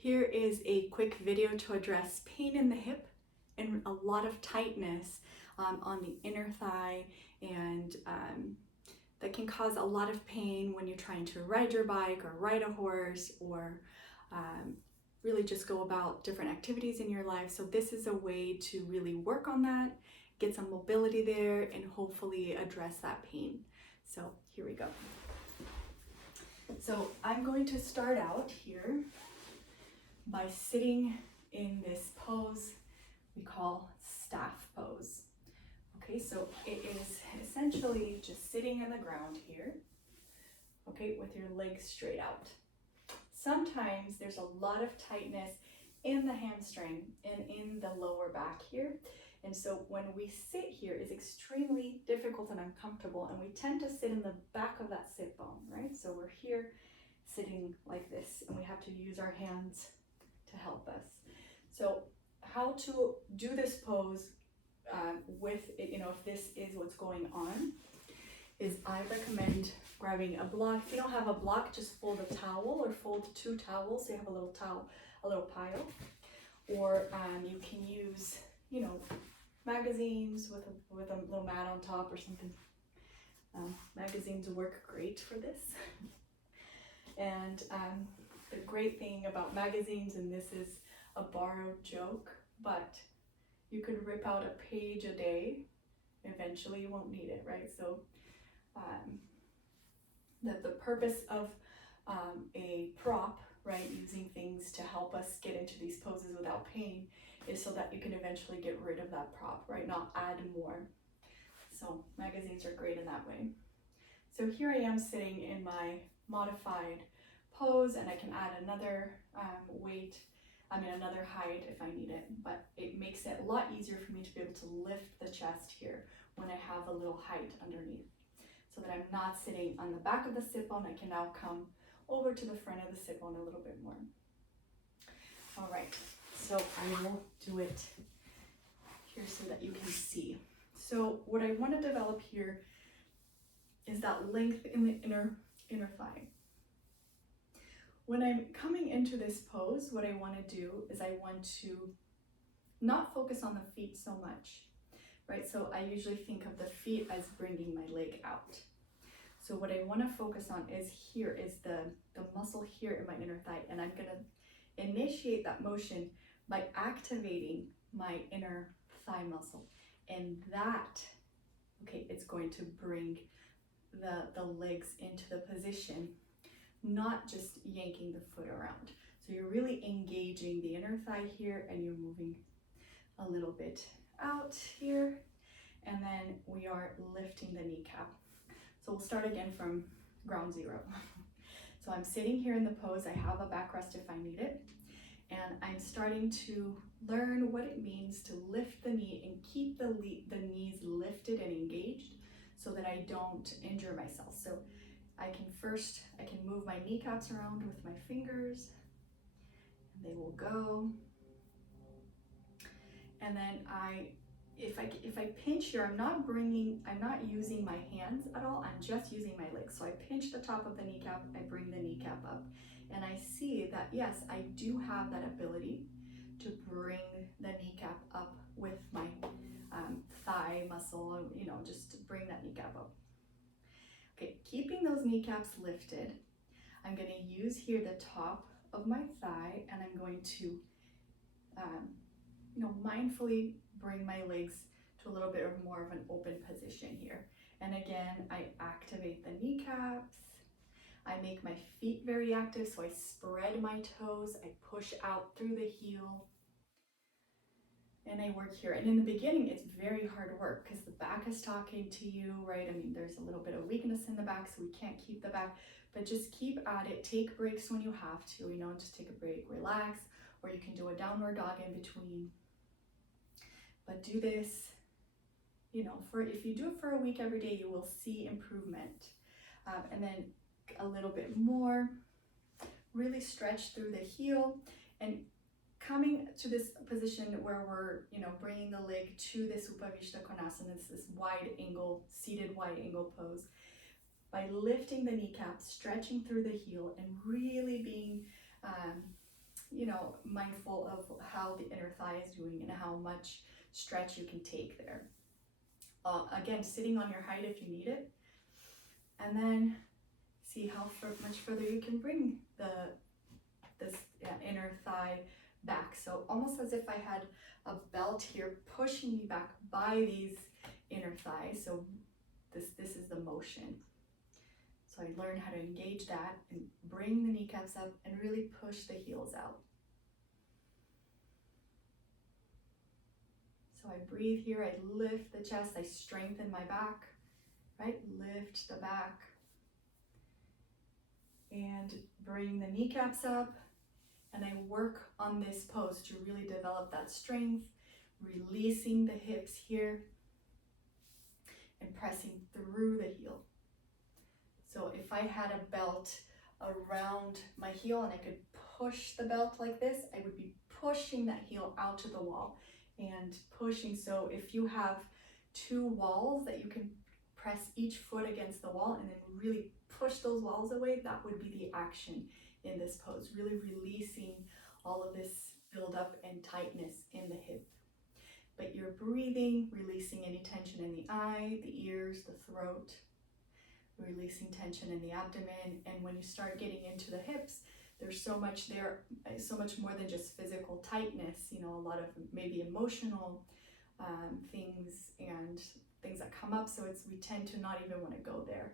Here is a quick video to address pain in the hip and a lot of tightness on the inner thigh, and that can cause a lot of pain when you're trying to ride your bike or ride a horse or really just go about different activities in your life. So this is a way to really work on that, get some mobility there, and hopefully address that pain. So here we go. So I'm going to start out here by sitting in this pose we call staff pose. Okay, so it is essentially just sitting in the ground here, okay, with your legs straight out. Sometimes there's a lot of tightness in the hamstring and in the lower back here. And so when we sit here, it's extremely difficult and uncomfortable, and we tend to sit in the back of that sit bone, right? So we're here sitting like this, and we have to use our hands to help us. So how to do this pose with, if this is what's going on, is I recommend grabbing a block. If you don't have a block, just fold a towel or fold two towels so you have a little towel, a little pile. Or you can use, magazines with a little mat on top or something. Magazines work great for this. And the great thing about magazines, and this is a borrowed joke, but you could rip out a page a day. Eventually you won't need it, right? So the purpose of a prop, right, using things to help us get into these poses without pain, is so that you can eventually get rid of that prop, right, not add more. So magazines are great in that way. So here I am sitting in my modified pose, and I can add another another height if I need it, but it makes it a lot easier for me to be able to lift the chest here when I have a little height underneath, so that I'm not sitting on the back of the sit bone. I can now come over to the front of the sit bone a little bit more. All right, so I will do it here so that you can see. So what I want to develop here is that length in the inner thigh. When I'm coming into this pose, what I want to do is I want to not focus on the feet so much, right? So I usually think of the feet as bringing my leg out. So what I want to focus on is the muscle here in my inner thigh, and I'm going to initiate that motion by activating my inner thigh muscle, and that, okay, it's going to bring the legs into the position, not just yanking the foot around. So you're really engaging the inner thigh here, and you're moving a little bit out here, and then we are lifting the kneecap. So we'll start again from ground zero. So I'm sitting here in the pose. I have a backrest if I need it, and I'm starting to learn what it means to lift the knee and keep the knees lifted and engaged so that I don't injure myself. So I can move my kneecaps around with my fingers, and they will go. And then if I pinch here, I'm not using my hands at all. I'm just using my legs. So I pinch the top of the kneecap, I bring the kneecap up, and I see that, yes, I do have that ability to bring the kneecap up with my thigh muscle, just to bring that kneecap up. Okay, keeping those kneecaps lifted, I'm going to use here the top of my thigh, and I'm going to, mindfully bring my legs to a little bit more of an open position here. And again, I activate the kneecaps. I make my feet very active, so I spread my toes, I push out through the heel, and I work here. And in the beginning, it's very hard work because the back is talking to you, right? I mean, there's a little bit of weakness in the back, so we can't keep the back, but just keep at it. Take breaks when you have to, just take a break, relax, or you can do a downward dog in between. But do this, if you do it for a week every day, you will see improvement. And then a little bit more, really stretch through the heel, and coming to this position where we're, bringing the leg to this Upavistha Konasana, this wide angle, seated wide angle pose, by lifting the kneecap, stretching through the heel, and really being you know, mindful of how the inner thigh is doing and how much stretch you can take there. Again, sitting on your height if you need it, and then see how much further you can bring this inner thigh back. So almost as if I had a belt here pushing me back by these inner thighs. So this is the motion. So I learned how to engage that and bring the kneecaps up and really push the heels out. So I breathe here, I lift the chest, I strengthen my back, right? Lift the back and bring the kneecaps up, and I work on this pose to really develop that strength, releasing the hips here and pressing through the heel. So if I had a belt around my heel and I could push the belt like this, I would be pushing that heel out to the wall and pushing. So if you have two walls that you can press each foot against the wall and then really push those walls away, that would be the action in this pose, really releasing all of this buildup and tightness in the hip. But you're breathing, releasing any tension in the eye, the ears, the throat, releasing tension in the abdomen. And when you start getting into the hips, there's so much there, so much more than just physical tightness, you know, a lot of maybe emotional things and things that come up. So we tend to not even want to go there.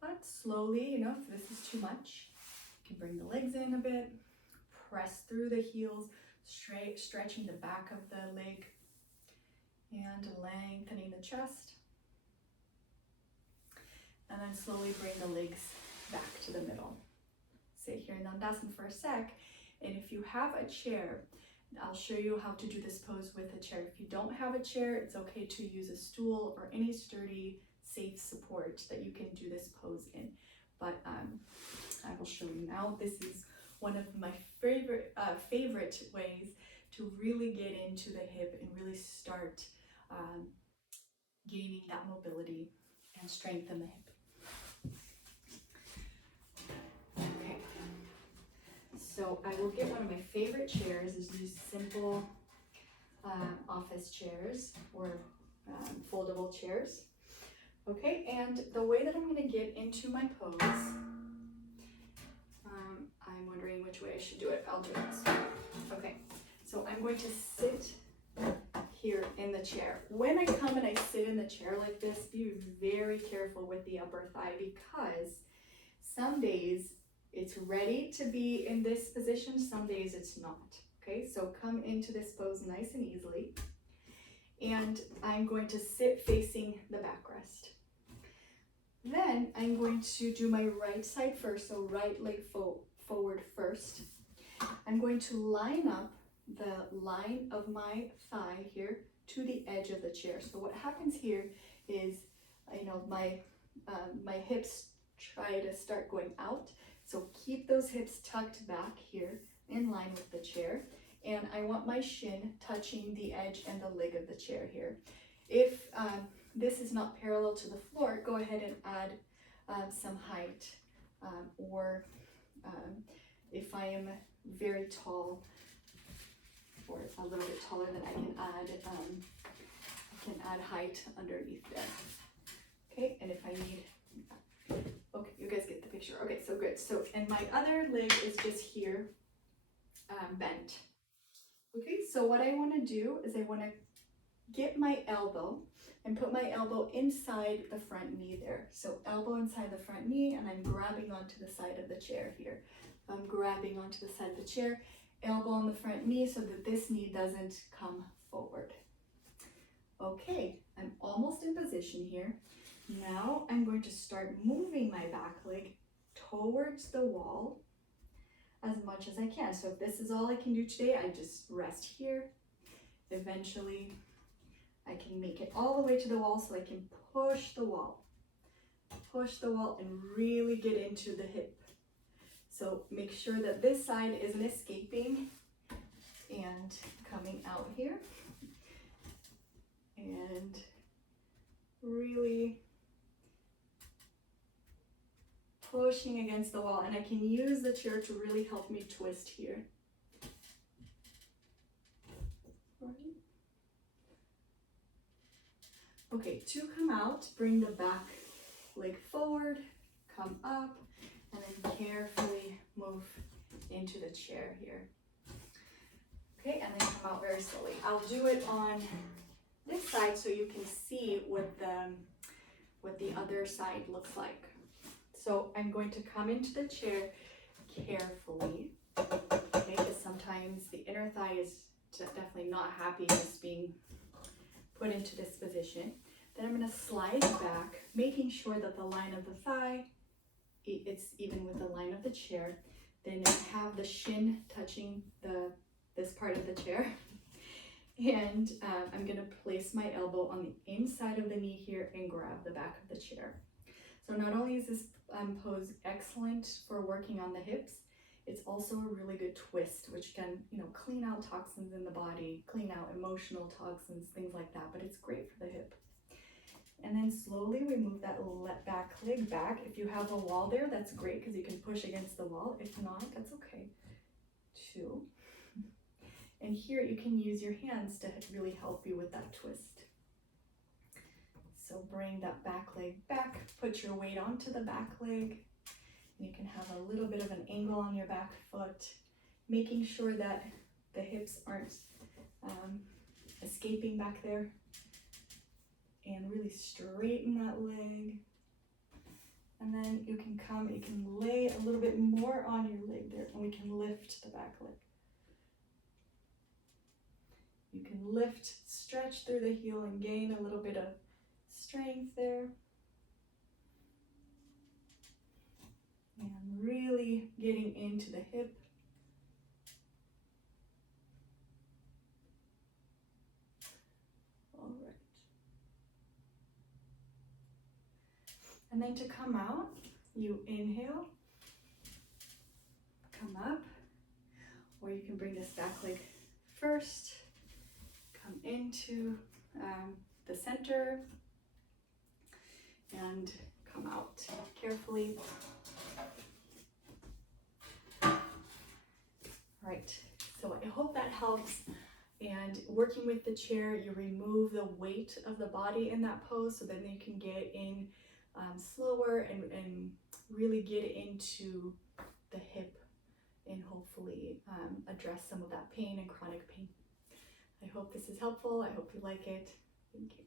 But slowly, you know, if this is too much, you can bring the legs in a bit, press through the heels, stretching the back of the leg and lengthening the chest. And then slowly bring the legs back to the middle. Sit here in Dandasana for a sec. And if you have a chair, I'll show you how to do this pose with a chair. If you don't have a chair, it's okay to use a stool or any sturdy, safe support that you can do this pose in. But I will show you now. This is one of my favorite ways to really get into the hip and really start gaining that mobility and strength in the hip. Okay, so I will get one of my favorite chairs. Is these simple office chairs or foldable chairs. Okay, and the way that I'm going to get into my pose, I'm wondering which way I should do it. I'll do it this way. Okay, so I'm going to sit here in the chair. When I come and I sit in the chair like this, be very careful with the upper thigh, because some days it's ready to be in this position, some days it's not. Okay, so come into this pose nice and easily. And I'm going to sit facing the backrest. Then I'm going to do my right side first, so right leg forward first. I'm going to line up the line of my thigh here to the edge of the chair. So what happens here is, you know, my hips try to start going out. So keep those hips tucked back here in line with the chair. And I want my shin touching the edge and the leg of the chair here. If this is not parallel to the floor, go ahead and add some height. Or if I am very tall, or a little bit taller, then I can add height underneath there. Okay, and if I need, okay, you guys get the picture. Okay, so good. So, and my other leg is just here, bent. Okay, so what I want to do is I want to get my elbow and put my elbow inside the front knee there. So elbow inside the front knee, and I'm grabbing onto the side of the chair here. I'm grabbing onto the side of the chair, elbow on the front knee so that this knee doesn't come forward. Okay, I'm almost in position here. Now I'm going to start moving my back leg towards the wall as much as I can. So if this is all I can do today, I just rest here. Eventually, I can make it all the way to the wall so I can push the wall and really get into the hip. So make sure that this side isn't escaping and coming out here. And really pushing against the wall. And I can use the chair to really help me twist here. Okay, to come out, bring the back leg forward, come up, and then carefully move into the chair here. Okay, and then come out very slowly. I'll do it on this side so you can see what the other side looks like. So I'm going to come into the chair carefully, okay, because sometimes the inner thigh is definitely not happy just being put into this position. Then I'm going to slide back, making sure that the line of the thigh, it's even with the line of the chair. Then I have the shin touching this part of the chair. And I'm going to place my elbow on the inside of the knee here and grab the back of the chair. So not only is this pose excellent for working on the hips, it's also a really good twist, which can, clean out toxins in the body, clean out emotional toxins, things like that, but it's great for the hip. And then slowly we move that back leg back. If you have a wall there, that's great because you can push against the wall. If not, that's okay. 2. And here you can use your hands to really help you with that twist. So bring that back leg back, put your weight onto the back leg. You can have a little bit of an angle on your back foot, making sure that the hips aren't escaping back there. And really straighten that leg. And then you can lay a little bit more on your leg there, and we can lift the back leg. You can lift, stretch through the heel and gain a little bit of strength there. And really getting into the hip. All right. And then to come out, you inhale, come up, or you can bring this back leg first, come into the center, and come out carefully. Right, so I hope that helps. And working with the chair, you remove the weight of the body in that pose so then you can get in slower and really get into the hip and hopefully address some of that pain and chronic pain. I hope this is helpful. I hope you like it. Thank you.